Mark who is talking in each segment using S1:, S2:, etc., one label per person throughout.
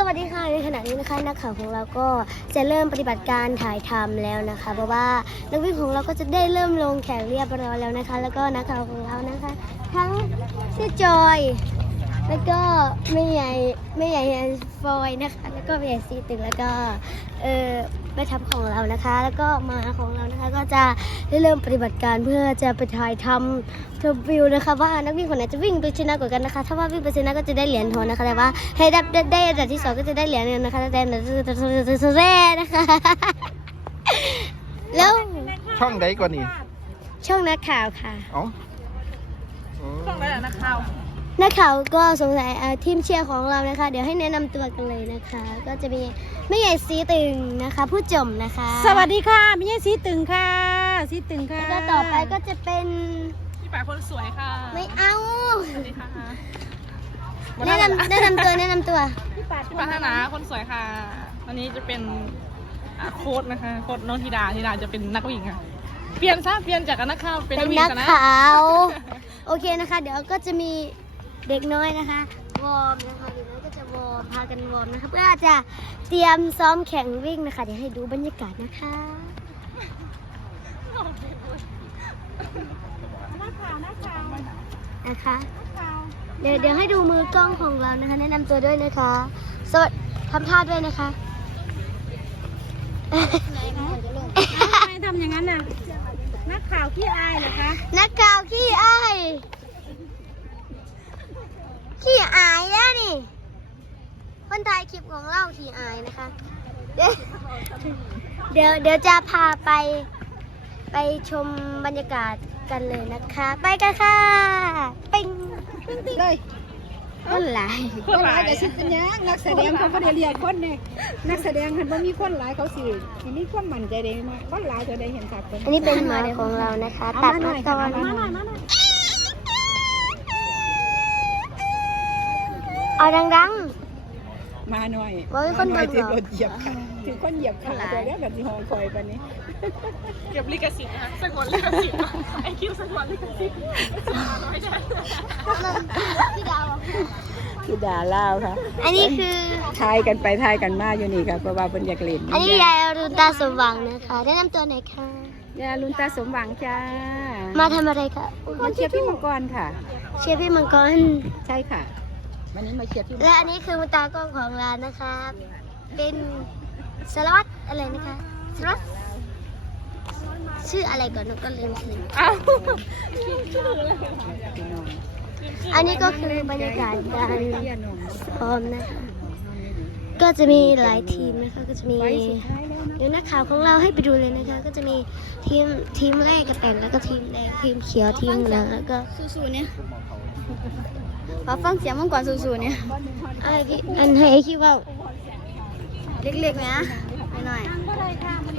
S1: สวัสดีค่ะในขณะนี้นะคะนักข่าวของเราก็จะเริ่มปฏิบัติการถ่ายทำแล้วนะคะ เพราะว่านักวิ่งของเราก็จะได้เริ่มลงแข่งเรียบร้อยแล้วนะคะ แล้วก็นักข่าวของเรานะคะ ทั้งพี่จอย แล้วก็แม่ใหญ่แม่ใหญ่แอนฟอยนะคะ แล้วก็แม่ใหญ่ซีตึงแล้วก็เออ แม่ทัพของเรานะคะ แล้วก็มาของเรานะคะ ก็จะได้เริ่มปฏิบัติการเพื่อจะไปถ่ายทำทวิวนะคะว่านักวิ่งคนไหนจะวิ่งไปชนะกว่ากันนะคะ ถ้าว่าวิ่งไปชนะก็จะได้เหรียญทองนะคะ แต่ว่าให้ได้ได้ได้อันดับที่สองก็จะได้เหรียญเงินนะคะแต่อันดับที่แรกนะคะแล้ว
S2: ช่องใดกว่านี่
S1: ช่องนักข่าวค่ะ
S2: เอ้าอ๋อ
S3: ช่องอะไรนะข่าว
S1: นักข่าวก็สงสัยเอ่อทีมเชียร์ของเรานะคะ เดี๋ยวให้แนะนำตัวกันเลยนะคะ ก็จะมีแม่ใหญ่สีตึงนะคะ ผู้จมนะคะ
S3: สวัสดีค่ะไม่ใช่สีตึงค่ะสีตึงค่ะ
S1: แล้วก็ต่อไปก็จะเป็น
S3: พี่ป๋าคนสวยค่ะ
S1: ไม่เอา
S3: สวัสดีค่ะ
S1: แนะนำแนะนำตัวแนะนำตัว
S3: พี่ป๋าพี่ป๋าธนาคนสวยค่ะวันนี้จะเป็นอ่าโค้ดนะคะโค้ดน้องธิดาธิดาจะเป็นนักวิ่งค่ะเปลี่ยนซะเปลี่ยนจากนักข่าวเป็น
S1: เป็
S3: นั
S1: น
S3: กวิ่ง
S1: นัก
S3: กันนะ
S1: ข่าวโอเคนะคะ เดี๋ยวก็จะมี เด็กน้อยนะคะ วอร์มนะคะเด็กน้อยก็จะวอร์มพากันวอร์มนะคะเพื่อจะเตรียมซ้อมแข่งวิ่งนะคะเดี๋ยวให้ดูบรรยากาศนะคะนะคะ เดี๋ยวเดี๋ยวให้ดูมือกล้องของเรานะคะ แนะนำตัวด้วยนะคะ สวัสดีทำท่าด้วยนะคะ
S3: ทำไมทำอย่างนั้นน่ะนักข่าวขี้อายเหรอคะ
S1: นักข่าวขี้ ขี้อายแล้วนี่ คนถ่ายคลิปของเราขี้อายนะคะ เดี๋ยวเดี๋ยวจะพาไปไปชมบรรยากาศกันเลยนะคะ ไปกันค่ะปิง
S4: เลย
S1: ต้นหลาย
S3: คนหลาย
S4: จะสิเป็นหยังนักแสดงเขาก็ได้เรียกคนเนี่ยนักแสดงคันว่ามีคนหลายเขาสิทีนี้คนมั่นใจได้มาคนหลายจะได้เห็นสักคน
S1: อันนี้เป็นหมาของเรานะคะ
S4: เอา
S1: ตัด
S4: มาหน่
S1: มา
S4: อย
S1: ก่
S4: ค่ะ
S1: อน
S4: เอามาหน่อยมาหน่อย
S1: เอาดัง
S4: มาหน่อย
S1: โอ้ยคน
S4: มาหน่อย
S1: เบิ่
S4: ถื
S1: ง
S4: อ
S1: เหรอ
S4: รถเหยียบขาถือคนเหยียบขาตัวนี้แบบที่หอคอยปานนี้
S3: เก็บลิขสิทธิ์นะคะสงวนลิขสิทธิ์ไอคิวสงวนลิขสิทธิ์ไม่ใช่
S1: พี่ดาว
S4: คือด่าเล่าค่ะ
S1: อันนี้คือ
S4: ทายกันไปทายกันมาอยู่นี่ค่ะเพราะว่าเพิ่นอยากเล่น
S1: อันนี้ยายอรุณตาสมหวังนะคะแนะนำตัวหน่อยค่ะ
S4: ยาลุนตาสมหวังจ้า
S1: มาทำอะไรคะ
S4: มาเชียร์พี่มังกรค่ะ
S1: เชียร์พี่มังกร
S4: ใช่ค่ะ วันนี้มาเชียร์พี่มังกร
S1: และอันนี้คือมุตากล้องของร้านนะคะเป็นสารวัตรอะไรนะคะสารวัตรชื่ออะไรก่อนหนูก็ลืมชื่อ
S3: อ้าว
S4: พี่น้อง
S1: อันนี้ก็คือบรรยากาศการ
S4: เชียร์น้อง
S1: ซ้อมนะคะ ก็จะมีหลายทีมนะคะก็จะมี
S4: ไว้สุดท้ายแล้วนะ
S1: เดี๋ยวนักข่าวของเราให้ไปดูเลยนะคะ ก็จะมีทีมทีมแรกกระแต่งแล้วก็ทีมแดงทีมเขียวทีมเหลืองแล้วก็
S4: สู้ๆเนี่ยมาฟังเสียงมังกรสู้ๆเนี่ย
S1: อะไรที่อันให้คิดว่า
S4: เล็กๆนะหน่อย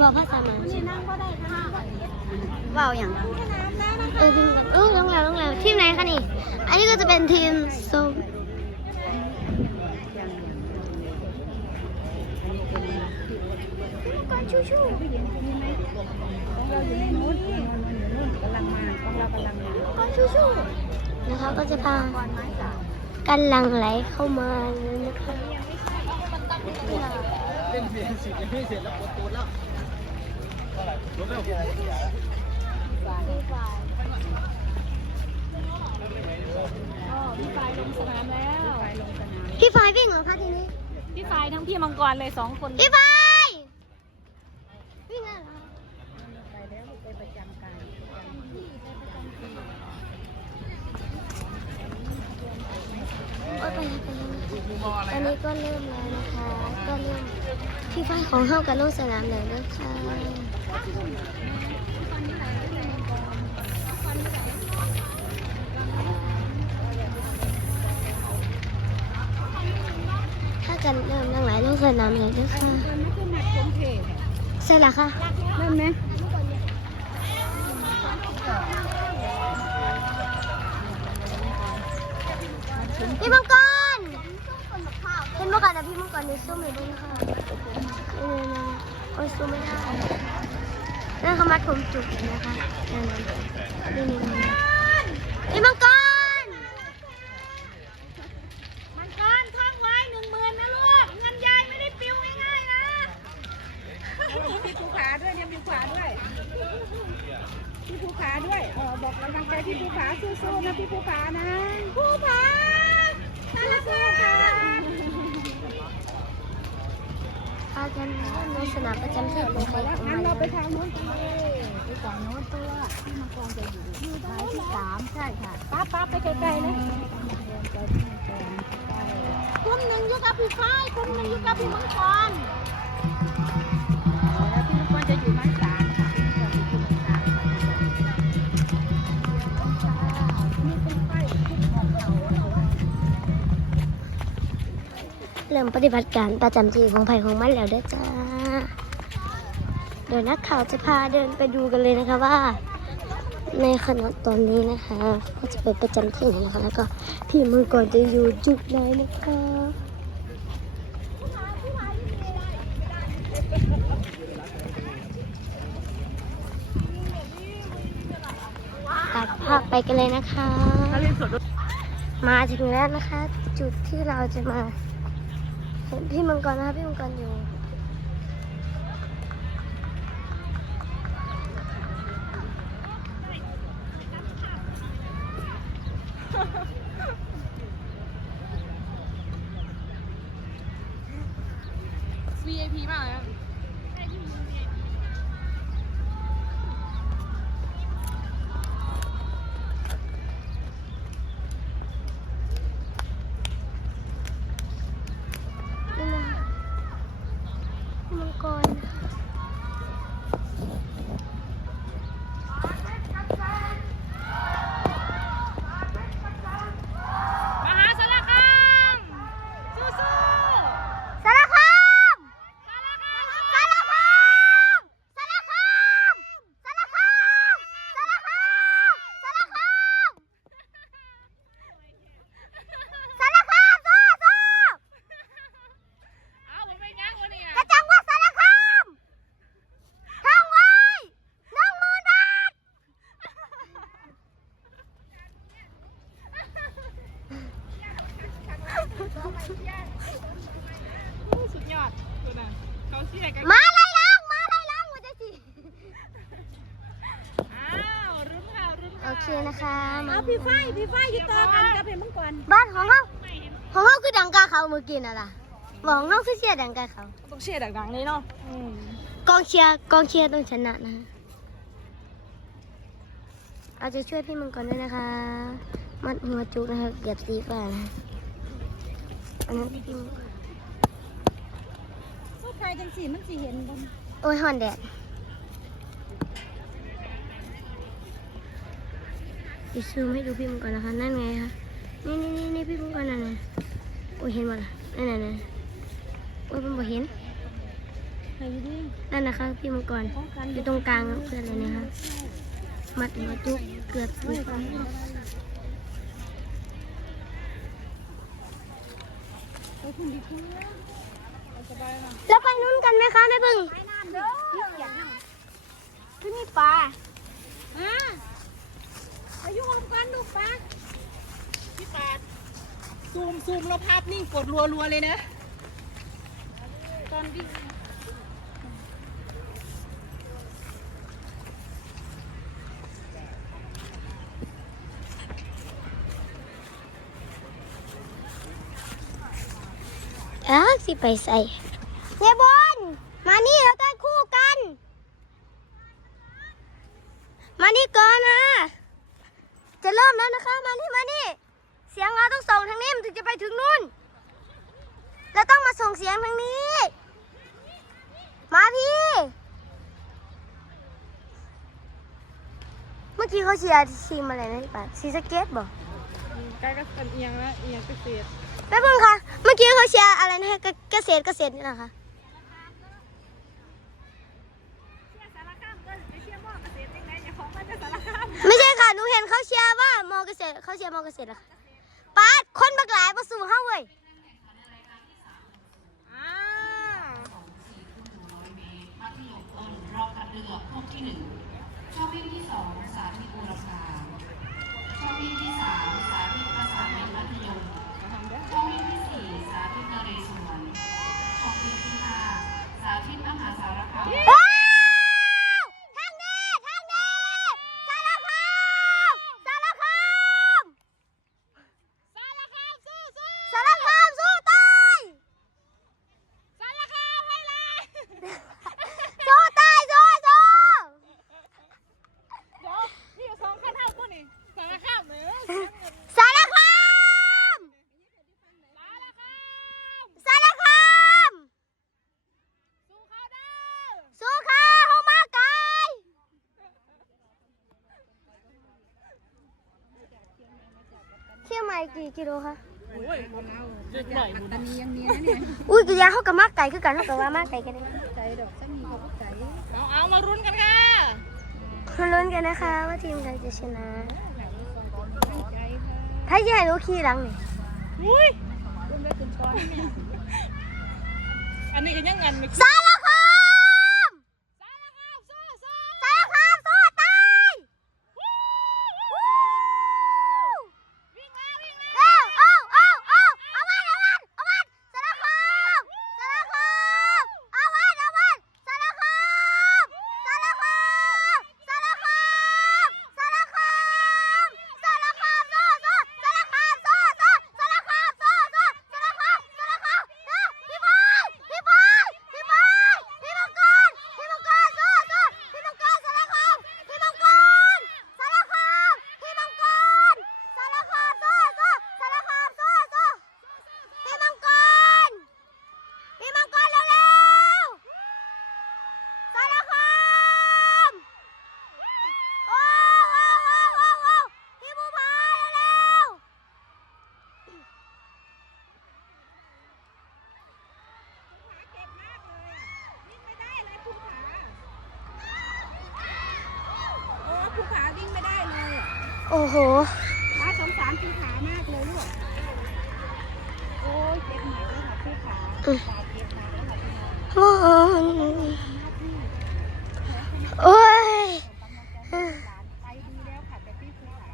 S1: บอกภาษาหมา
S4: ๆเบาอย่าง
S1: เออทีมกันเออลงแล้วลงแล้วทีมไหนคะนี่ อันนี้ก็จะเป็นทีมส้ม
S4: ของเราอยู่ในนู้นของเราอยู่นู่นกำลังมาของเรากำลังมา
S1: นะคะก็จะพากันหลังไหลเข้ามาเลยนะคะ
S3: พี่ฝ่ายลงสนามแล้ว
S1: พี่ฝ่ายวิ่งเหรอคะทีนี้
S3: พี่ฝ่ายทั้งพี่มังกรเลยสองคน
S1: พี่ฝ่ายวิ่งอะไรเหรอคะโอ๊ยไปแล้วไปแล้วอั นนี้ก็เริ่มแล้วนะคะ ก็เริ่มพี่ฝ่ายของเฮากันลงสนามเลยนะคะถ้ากันเริ่มทั้งหลายลงสนามเลยนะคะ
S4: มันไม่คือหนักคงเทศ
S1: ใช่ละค่ะ
S4: เริ่มไหม
S1: พี่มังกรเห็น มื่อก่อนนี้สู้ไม่ได้ค่ะเออโอ้ยสู้ไม่ได้นั่นเขามาถมจุกนะคะนี่นี่นี่นี่มังกร
S3: มังกรท่องไว้หนึ่งหมื่นนะลูกเงินยายไม่ได้ปิ้วง่ายๆนะ
S4: มีภูขาด้วยเนี่ยมีภูขาด้วยพี่ภูขาด้วยอ๋อบอกกำลังใจพี่ภูขาสู้ๆนะพี่ภูขานะภูขาตาละ
S1: พ กันในสนามประจำที่ของใครของ
S4: งั้
S1: มัน
S4: เราไปทางโน้นกันเลยไปฝั่งโน้นตัวที่มังกรจะอยู่อยู่ท้ายที่สามใช่ค่ะป้าป้าไปไกลๆนะกลุ่มหนึ่งยุกับพี่ฝ้ายกลุ่มหนึ่งยุกับพี่มังกร ริ่มป
S1: ฏิบัติการประจำที่ของไผ่ของมันแล้วด้อจ้า เดี๋ยวนักข่าวจะพาเดินไปดูกันเลยนะคะว่า ในขณะตอนนี้นะคะก็จะไปประจำที่ไหนนะคะแล้วก็พี่มังกรจะอยู่จุดไหนนะคะตัดภาพไปกันเลยนะคะ มาถึงแล้วนะคะ จุดที่เราจะมา เห็นพี่มังกรนะคะพี่มังกรอยู่
S3: VIP มากเลย ก่
S1: อน นะ
S3: คะ
S1: มา
S4: เอาพี่ฝ้ายพี่ฝ้ายอยู่ต่อกันกับพี่มังกร
S1: บ้านของเราของเราคือดังกาเขาเมื่อกี้น่ะล่ะบอกของเราคือเชียร์ดังกาเขา
S3: ต้องเชียร์ดังๆเลยเนาะอืม
S1: กองเชียร์กองเชียร์ต้องชนะนะเอาใจะช่วยพี่มังกรด้วยนะคะ มัดหัวจุกนะคะเกือบสีฟ้านะอันนั้นพี่มังกร
S4: ผู้ชายจังสีมันสีเห็นบน
S1: โอ้ยฮอนแดด ดิซูมให้ดูพี่มังกรนะคะนั่นไงคะนี่นี่นี่นี่พี่มังกรนั่นน่ะโอ้ยเห็นหมดละนั่นน่ะนั่นโอ้ยมันบ่เห็น
S4: ไหนอยู่ดิ
S1: นั่นนะคะพี่มังกร
S4: ป้องกัน
S1: อยู่ตรงกลางเพื่อนเลยนะคะมัดหัวจุกเกือบสีฟ้า
S4: ไปคุณดีคุณ
S3: สบายนะ
S1: แล้วไปนู้นกันไหมคะแม่พึ่ง
S4: ไปน้ำเด้อ
S1: ที่มีปลา
S4: อ่า ไปอยู่รวมกันดูปลา
S3: พี่ปาดซูมซูมแล้วภาพนิ่งกดรัวๆเลยนะ ตอนวิ่ง
S1: เอ้าสิไปใส่เยบนมานี่เราเต้นคู่กัน มานี่ก่อนนะ จะเริ่มแล้วนะคะ มานี่มานี่ เสียงเราต้องส่งทางนี้มันถึงจะไปถึงนู่น เราต้องมาส่งเสียงทางนี้ มาพี่ เมื่อกี้เขาเชียร์ทีมอะไรนะพี่ปาซีสะเก็ตบอก
S3: ใกล้ก็เป็นเอียงแล้วเอียงเกษตร
S1: แป๊บนึงค่ะ เมื่อกี้เขาเชียร์อะไรนะเกเกษตรเกษตรนี่นะคะ ไม่ใช่ค่ะ หนูเห็นเขาเชียร์ว่าม อเกษตรเขาเชียร์มอเกษตรอะค่ะป้าดคนบักหลายมาสู่เฮาเว้ย
S3: อ่า
S5: รอบคัดเลือกพวกที่หนึ่งชอบวิ่งที่สองสาธิตอุรพาชอบวิ่งที่สามสาธิตประสานมิตรมัธยมชอบวิ่งที่สี่สาธิตนเรศวรชอบวิ่งที่ห้าสาธิตมหาสารคาม
S1: ว้าวทางนี้ทางนี้สารคาม กี่กิโลคะ
S3: โอ้ย
S4: คนเอา
S3: จุดบ่อยอยู่
S4: ตา
S3: นะ
S4: นียังเนียนะเนี่ย
S1: อุ้ยกระยาเขากับมากไก่คือกันเขากับว่ามากไก่กันเลย
S4: ใจดอกสามีเขาก็ใจ
S3: เอาเอามารุ้นกันค่ะ
S1: มาลุ้นกันนะคะ ว่าทีมใครจะชนะ
S4: ใจค่ะ
S1: ถ้าใหญ่รู้ขี่หลังนี่
S3: อุ้ย
S4: รุ่นได้คุณก้อนเนี่ย
S3: อันนี้ก็ยังเงินไม่
S1: สารคามสารคามโซ่ตายวิ่งแล้ววิ่งแล้วเอาเอาเอาเอาวันเอาวันเอาวันสารคามสารคามเอาวันเอาวันสารคามสารคามสารคามสารคามสารคามโซ่โซ่สารคามโซ่โซ่สารคามโซ่โซ่สารคามสารคามเด้อพี่บอยพี่บอยพี่บอยพี่มังกรพี่มังกรโซ่โซ่พี่มังกรสารคามพี่มังกรสารคามพี่มังกรสารคามโซ่โซ่สารคามโซ่โซ่พี่มังกรพี่มังกรเร็วๆสารคามโอ้โอ้โอ้โอ้โอ้พี่บูพาเร็วๆ
S4: เจ็บมากเลยอะวิ่งไม่ได้เลยภูผาโอ้ภูผาวิ่งไม่ได้เลยอะ
S1: โอ้โห
S4: น่าสงสารภูผามากเลยลูก โอ้ยเจ็บหนักเลยค่ะภูผาบาดเจ็บหนักเลยค่ะพี่น้อง
S1: โอ้ยโอ้ย
S4: หลานไปดีแล้วค่ะแต่พี่ภูผา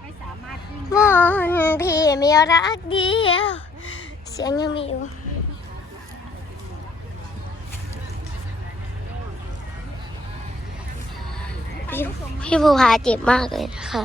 S4: ไม่สามารถวิ่ง
S1: มอนพี่มีรักเดียว เสียงยังมีอยู่ พี่ภูพาเจ็บมากเลยนะคะ